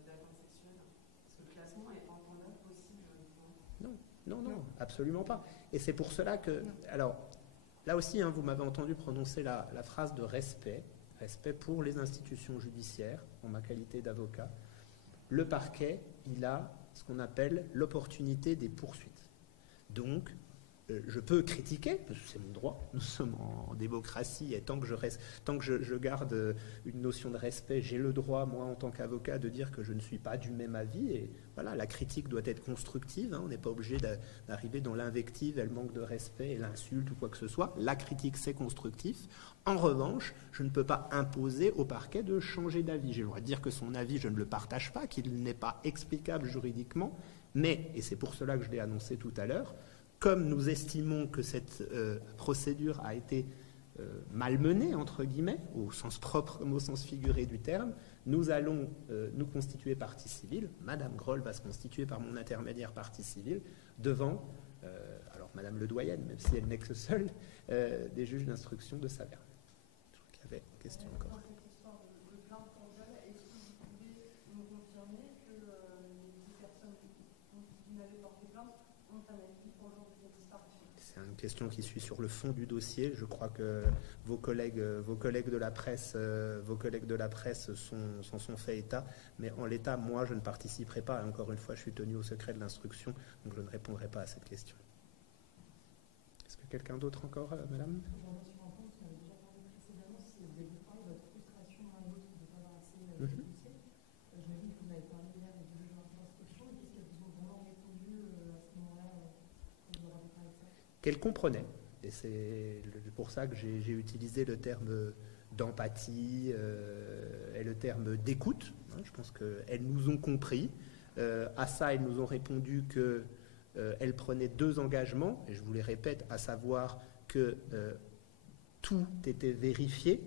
d'atteinte sexuelle? Parce que le classement est entendable possible. Non, absolument pas. Et c'est pour cela que... Alors, là aussi, vous m'avez entendu prononcer la phrase de respect pour les institutions judiciaires, en ma qualité d'avocat. Le parquet, il a ce qu'on appelle l'opportunité des poursuites. Donc, je peux critiquer, parce que c'est mon droit, nous sommes en démocratie, et tant que je garde une notion de respect, j'ai le droit, moi, en tant qu'avocat, de dire que je ne suis pas du même avis, et voilà, la critique doit être constructive, on n'est pas obligé d'arriver dans l'invective, et le manque de respect, et l'insulte, ou quoi que ce soit. La critique, c'est constructif. En revanche, je ne peux pas imposer au parquet de changer d'avis. J'ai le droit de dire que son avis, je ne le partage pas, qu'il n'est pas explicable juridiquement, mais, et c'est pour cela que je l'ai annoncé tout à l'heure, comme nous estimons que cette procédure a été malmenée, entre guillemets, au sens propre comme au sens figuré du terme, nous allons nous constituer partie civile. Madame Groll va se constituer par mon intermédiaire partie civile devant, alors Madame le doyenne, même si elle n'est que seule, des juges d'instruction de Saverne. Je crois qu'il y avait une question encore. Dans cette histoire de plainte pour viol, est-ce que vous pouvez nous confirmer que les personnes dont vous n'avez porté plainte ont un avis aujourd'hui de disparition? C'est une question qui suit sur le fond du dossier. Je crois que vos collègues de la presse s'en sont fait état. Mais en l'état, moi, je ne participerai pas. Encore une fois, je suis tenu au secret de l'instruction, donc je ne répondrai pas à cette question. Est-ce que quelqu'un d'autre encore, madame? Qu'elle comprenait. Et c'est pour ça que j'ai utilisé le terme d'empathie et le terme d'écoute. Je pense qu'elles nous ont compris. À ça, elles nous ont répondu qu'elles prenaient 2 engagements, et je vous les répète, à savoir que tout était vérifié,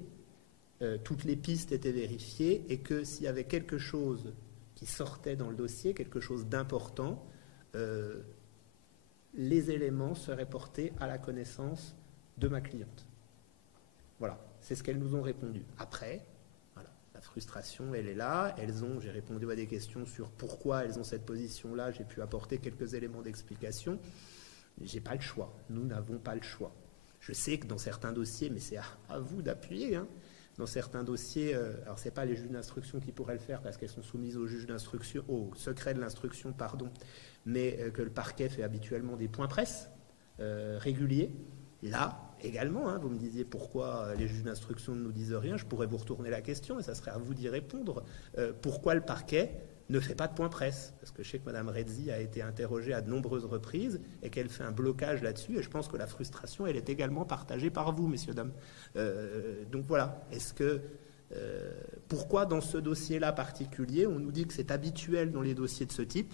toutes les pistes étaient vérifiées, et que s'il y avait quelque chose qui sortait dans le dossier, quelque chose d'important, les éléments seraient portés à la connaissance de ma cliente. Voilà, c'est ce qu'elles nous ont répondu. Après, voilà, la frustration, elle est là. J'ai répondu à des questions sur pourquoi elles ont cette position-là. J'ai pu apporter quelques éléments d'explication. J'ai pas le choix. Nous n'avons pas le choix. Je sais que dans certains dossiers, mais c'est à vous d'appuyer, dans certains dossiers, alors c'est pas les juges d'instruction qui pourraient le faire parce qu'elles sont soumises au secret de l'instruction, mais que le parquet fait habituellement des points presse réguliers. Là, également, vous me disiez pourquoi les juges d'instruction ne nous disent rien, je pourrais vous retourner la question et ça serait à vous d'y répondre. Pourquoi le parquet ne fait pas de point presse? Parce que je sais que Mme Redzi a été interrogée à de nombreuses reprises et qu'elle fait un blocage là-dessus, et je pense que la frustration, elle est également partagée par vous, messieurs, dames. Donc voilà, pourquoi dans ce dossier-là particulier, on nous dit que c'est habituel dans les dossiers de ce type?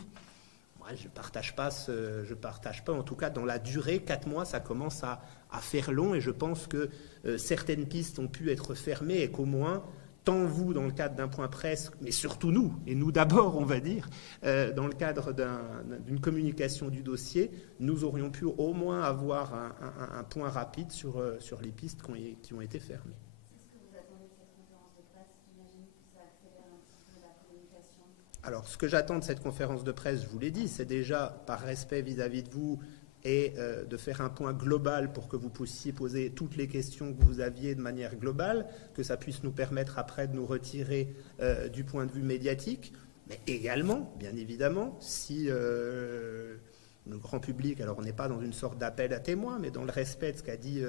Moi, je partage pas, en tout cas dans la durée, 4 mois, ça commence à faire long, et je pense que certaines pistes ont pu être fermées et qu'au moins, tant vous dans le cadre d'un point presse, mais surtout nous, et nous d'abord on va dire, dans le cadre d'une communication du dossier, nous aurions pu au moins avoir un point rapide sur les pistes qui ont été fermées. C'est ce que vous attendez de cette conférence de presse? J'imagine que ça accélère un petit peu la communication. Alors ce que j'attends de cette conférence de presse, je vous l'ai dit, c'est déjà par respect vis-à-vis de vous et de faire un point global pour que vous puissiez poser toutes les questions que vous aviez de manière globale, que ça puisse nous permettre après de nous retirer du point de vue médiatique, mais également, bien évidemment, si le grand public, alors on n'est pas dans une sorte d'appel à témoins, mais dans le respect de ce qu'a dit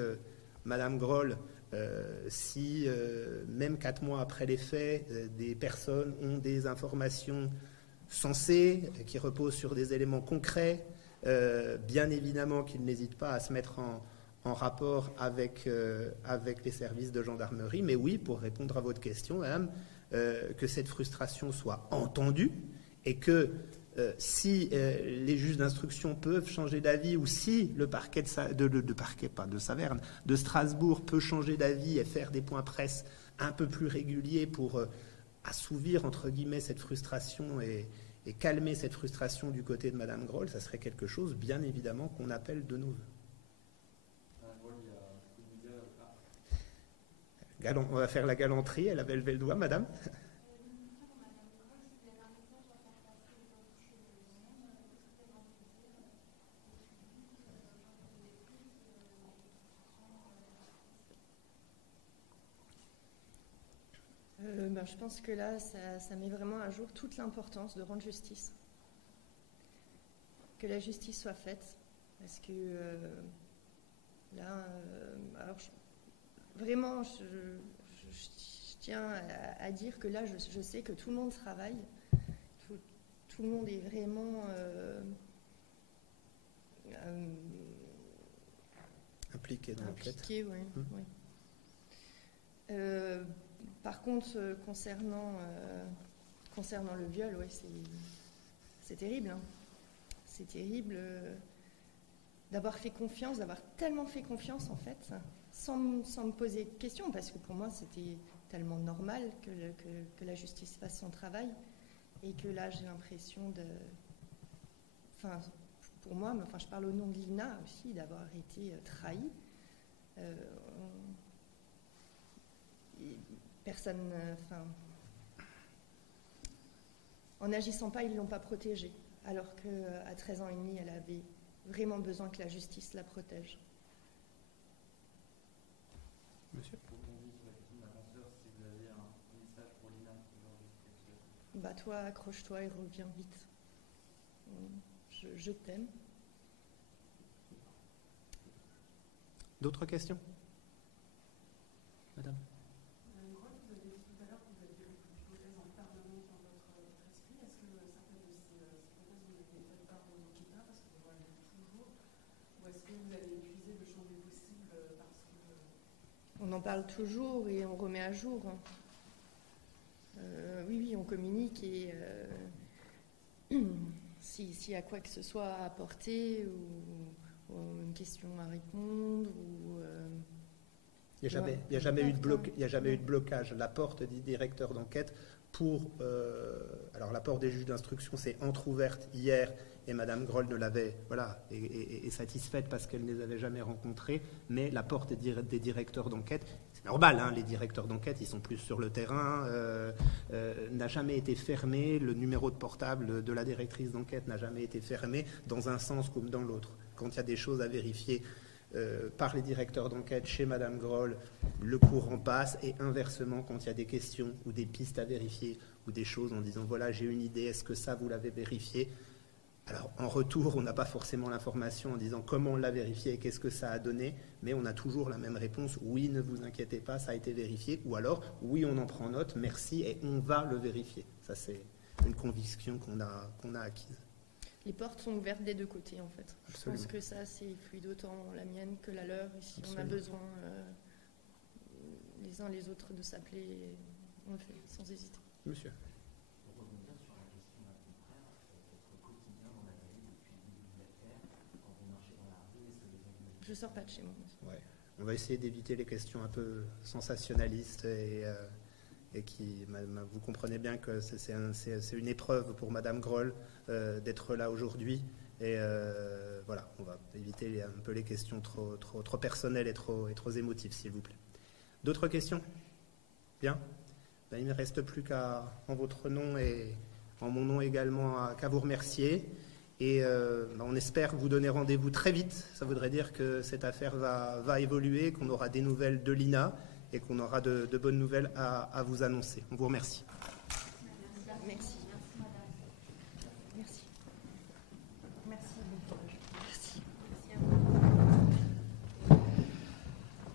Madame Groll, si même 4 mois après les faits, des personnes ont des informations sensées, qui reposent sur des éléments concrets, bien évidemment qu'ils n'hésitent pas à se mettre en rapport avec les services de gendarmerie. Mais oui, pour répondre à votre question, madame, que cette frustration soit entendue et que si les juges d'instruction peuvent changer d'avis ou si le parquet de Strasbourg peut changer d'avis et faire des points presse un peu plus réguliers pour assouvir, entre guillemets, cette frustration et calmer cette frustration du côté de Madame Groll, ça serait quelque chose, bien évidemment, qu'on appelle de nos voeux. On va faire la galanterie, elle avait levé le doigt, Madame. Je pense que là, ça met vraiment à jour toute l'importance de rendre justice. Que la justice soit faite. Parce que là, vraiment, je tiens à dire que là, je sais que tout le monde travaille. Tout le monde est vraiment impliqué dans l'enquête. Impliqué, oui. Par contre, concernant le viol, ouais, c'est terrible. Hein. C'est terrible d'avoir fait confiance, d'avoir tellement fait confiance, en fait, sans me poser de questions, parce que pour moi, c'était tellement normal que la justice fasse son travail, et que là, j'ai l'impression de... Enfin, pour moi, je parle au nom de Lina aussi, d'avoir été trahie. Personne, en n'agissant pas, ils ne l'ont pas protégée, alors qu'à 13 ans et demi, elle avait vraiment besoin que la justice la protège. Monsieur ? Pour rebondir sur la question de la consoeur, si vous avez un message pour Lina aujourd'hui, Bah toi, accroche-toi et reviens vite. Je t'aime. D'autres questions ? Madame ? On en parle toujours et on remet à jour. Oui, on communique et s'il y a quoi que ce soit à apporter ou une question à répondre ou... Il n'y a jamais eu de blocage. L'apport du directeur d'enquête alors l'apport des juges d'instruction s'est entrouverte hier et Madame Groll ne l'avait, est satisfaite parce qu'elle ne les avait jamais rencontrés, mais l'apport des directeurs d'enquête, c'est normal, hein, les directeurs d'enquête, ils sont plus sur le terrain, n'a jamais été fermé, le numéro de portable de la directrice d'enquête n'a jamais été fermé dans un sens comme dans l'autre. Quand il y a des choses à vérifier par les directeurs d'enquête chez Madame Groll, le courant passe, et inversement, quand il y a des questions ou des pistes à vérifier ou des choses en disant voilà, j'ai une idée, est-ce que ça vous l'avez vérifié? Alors en retour, on n'a pas forcément l'information en disant comment on l'a vérifié et qu'est-ce que ça a donné, mais on a toujours la même réponse, oui, ne vous inquiétez pas, ça a été vérifié, ou alors oui, on en prend note, merci, et on va le vérifier. Ça, c'est une conviction qu'on a acquise. Les portes sont ouvertes des deux côtés, en fait. Absolument. Je pense que ça, c'est fluide autant la mienne que la leur. Et si Absolument. on a besoin, les uns les autres, de s'appeler, on le fait, sans hésiter. Monsieur. Pour rebondir sur la question d'un confrère, votre quotidien dans la galerie depuis le début de l'affaire, quand vous marchez dans la rue, est-ce que les gens... Je sors pas de chez moi. Ouais. On va essayer d'éviter les questions un peu sensationnalistes et qui, vous comprenez bien que c'est une épreuve pour Madame Groll d'être là aujourd'hui. Et voilà, on va éviter un peu les questions trop personnelles et trop émotives, s'il vous plaît. D'autres questions? Bien. Ben, il ne me reste plus qu'à, en votre nom et en mon nom également, qu'à vous remercier. Et on espère vous donner rendez-vous très vite. Ça voudrait dire que cette affaire va évoluer, qu'on aura des nouvelles de l'INA et qu'on aura de bonnes nouvelles à vous annoncer. On vous remercie.